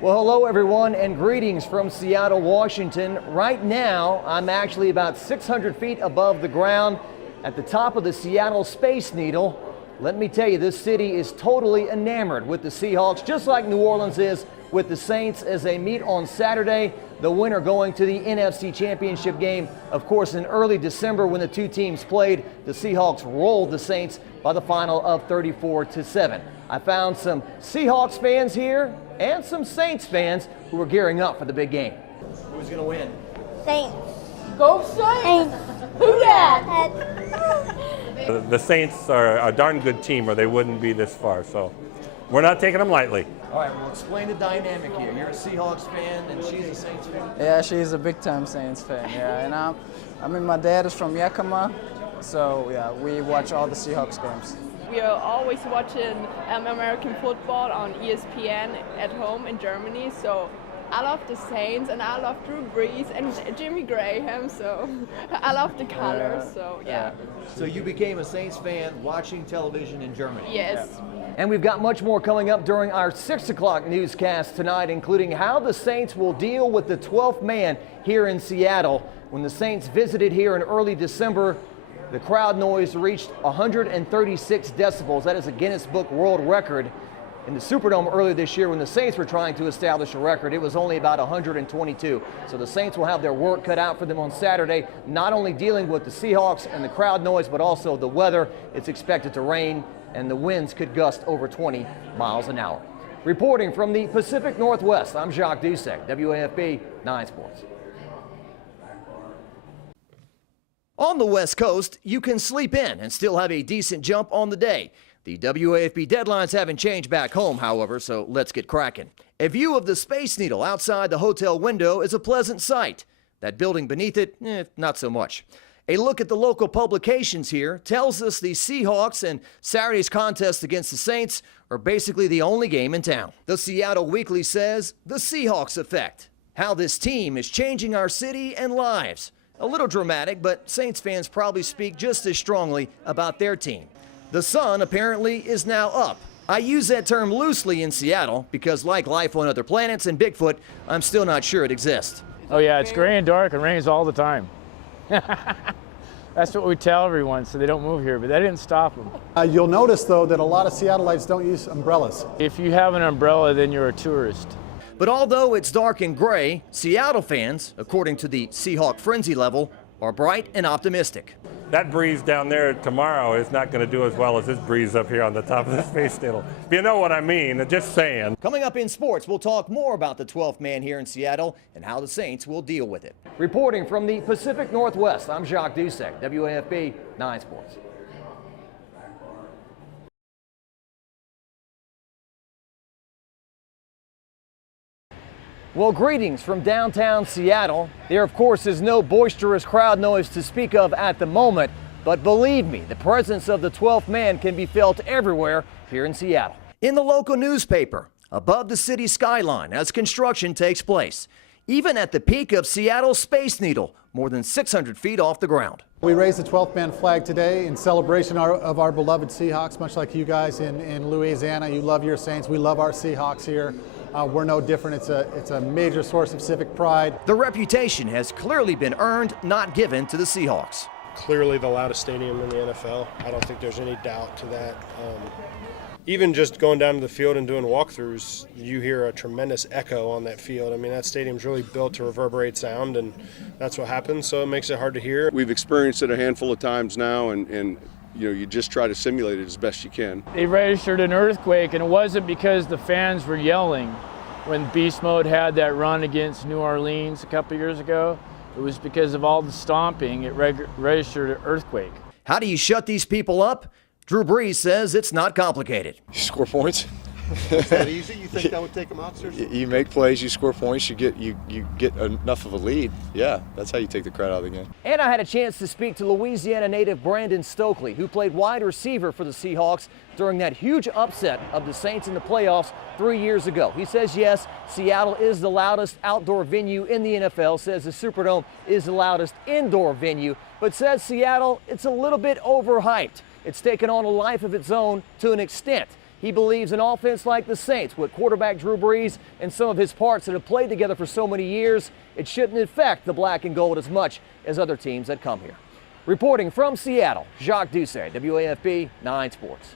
Well, hello everyone and greetings from Seattle, Washington. Right now, I'm actually about 600 feet above the ground at the top of the Seattle Space Needle. Let me tell you, this city is totally enamored with the Seahawks, just like New Orleans is with the Saints as they meet on Saturday. The winner going to the NFC Championship game, of course, in early December when the two teams played. The Seahawks rolled the Saints by the final of 34-7. I found some Seahawks fans here and some Saints fans who are gearing up for the big game. Who's going to win? Saints. Go Saints! Who dat? The Saints are a darn good team or they wouldn't be this far, so we're not taking them lightly. All right, well, explain the dynamic here. You're a Seahawks fan and she's a Saints fan? Yeah, she's a big-time Saints fan, yeah. And I mean, my dad is from Yakima, so yeah, we watch all the Seahawks games. We are always watching American football on ESPN at home in Germany, so I love the Saints and I love Drew Brees and Jimmy Graham, so I love the colors, so yeah. So you became a Saints fan watching television in Germany? Yes. And we've got much more coming up during our 6 o'clock newscast tonight, including how the Saints will deal with the 12th man here in Seattle. When the Saints visited here in early December, the crowd noise reached 136 decibels. That is a Guinness Book World Record. In the Superdome earlier this year, when the Saints were trying to establish a record, it was only about 122. So the Saints will have their work cut out for them on Saturday, not only dealing with the Seahawks and the crowd noise, but also the weather. It's expected to rain, and the winds could gust over 20 miles an hour. Reporting from the Pacific Northwest, I'm Jacques Dusek, WAFB 9 Sports. On the West Coast, you can sleep in and still have a decent jump on the day. The WAFB deadlines haven't changed back home, however, so let's get cracking. A view of the Space Needle outside the hotel window is a pleasant sight. That building beneath it, not so much. A look at the local publications here tells us the Seahawks and Saturday's contest against the Saints are basically the only game in town. The Seattle Weekly says, the Seahawks effect. How this team is changing our city and lives. A little dramatic, but Saints fans probably speak just as strongly about their team. The sun apparently is now up. I use that term loosely in Seattle because, like life on other planets and Bigfoot, I'm still not sure it exists. Oh yeah, it's gray and dark and rains all the time. That's what we tell everyone so they don't move here, but that didn't stop them. You'll notice, though, that a lot of Seattleites don't use umbrellas. If you have an umbrella, then you're a tourist. But although it's dark and gray, Seattle fans, according to the Seahawk frenzy level, are bright and optimistic. That breeze down there tomorrow is not going to do as well as this breeze up here on the top of the Space Needle. If you know what I mean, just saying. Coming up in sports, we'll talk more about the 12th man here in Seattle and how the Saints will deal with it. Reporting from the Pacific Northwest, I'm Jacques Dusek, WAFB 9 Sports. Well, greetings from downtown Seattle. There, of course, is no boisterous crowd noise to speak of at the moment, but believe me, the presence of the 12th man can be felt everywhere here in Seattle. In the local newspaper, above the city skyline as construction takes place, even at the peak of Seattle's Space Needle, more than 600 feet off the ground. We raised the 12th man flag today in celebration of our beloved Seahawks, much like you guys in Louisiana. You love your Saints. We love our Seahawks here. We're no different. It's a major source of civic pride. The reputation has clearly been earned, not given to the Seahawks. Clearly the loudest stadium in the NFL. I don't think there's any doubt to that. Even just going down to the field and doing walkthroughs, you hear a tremendous echo on that field. I mean, that stadium's really built to reverberate sound, and that's what happens, so it makes it hard to hear. We've experienced it a handful of times now, and you know, you just try to simulate it as best you can. They registered an earthquake, and it wasn't because the fans were yelling when Beast Mode had that run against New Orleans a couple years ago. It was because of all the stomping. It registered an earthquake. How do you shut these people up? Drew Brees says it's not complicated. You score points. Is that easy? You think that would take them out, seriously? You make plays, you score points, you get enough of a lead. Yeah, that's how you take the crowd out of the game. And I had a chance to speak to Louisiana native Brandon Stokely, who played wide receiver for the Seahawks during that huge upset of the Saints in the playoffs 3 years ago. He says, yes, Seattle is the loudest outdoor venue in the NFL, says the Superdome is the loudest indoor venue, but says Seattle, it's a little bit overhyped. It's taken on a life of its own to an extent. He believes an offense like the Saints, with quarterback Drew Brees and some of his parts that have played together for so many years, it shouldn't affect the black and gold as much as other teams that come here. Reporting from Seattle, Jacques Doucet, WAFB 9 Sports.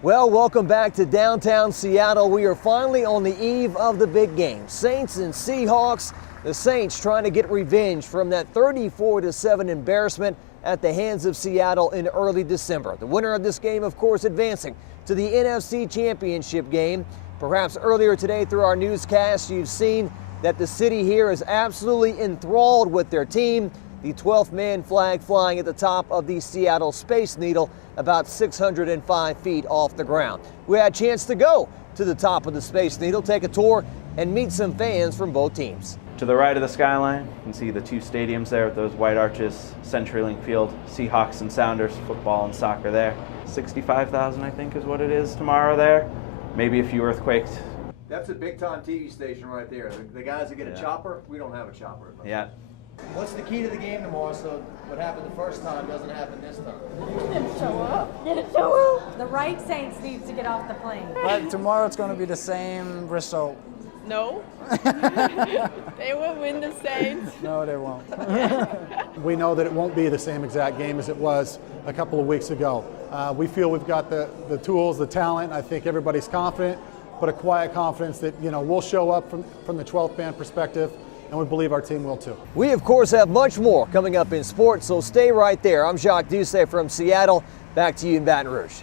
Well, welcome back to downtown Seattle. We are finally on the eve of the big game. Saints and Seahawks. The Saints trying to get revenge from that 34-7 embarrassment at the hands of Seattle in early December. The winner of this game, of course, advancing to the NFC Championship game. Perhaps earlier today through our newscast, you've seen that the city here is absolutely enthralled with their team. The 12th man flag flying at the top of the Seattle Space Needle, about 605 feet off the ground. We had a chance to go to the top of the Space Needle, take a tour, and meet some fans from both teams. To the right of the skyline, you can see the two stadiums there with those white arches, CenturyLink Field, Seahawks and Sounders, football and soccer there. 65,000, I think, is what it is tomorrow there. Maybe a few earthquakes. That's a big-time TV station right there. The guys that get a chopper, we don't have a chopper. Yeah. What's the key to the game tomorrow so what happened the first time doesn't happen this time? Didn't show up. The right Saints needs to get off the plane. But tomorrow it's going to be the same result. No. They will win the Saints. No, they won't. We know that it won't be the same exact game as it was a couple of weeks ago. We feel we've got the tools, the talent. I think everybody's confident, but a quiet confidence that, you know, we'll show up from the 12th man perspective, and we believe our team will too. We, of course, have much more coming up in sports, so stay right there. I'm Jacques Doucet from Seattle. Back to you in Baton Rouge.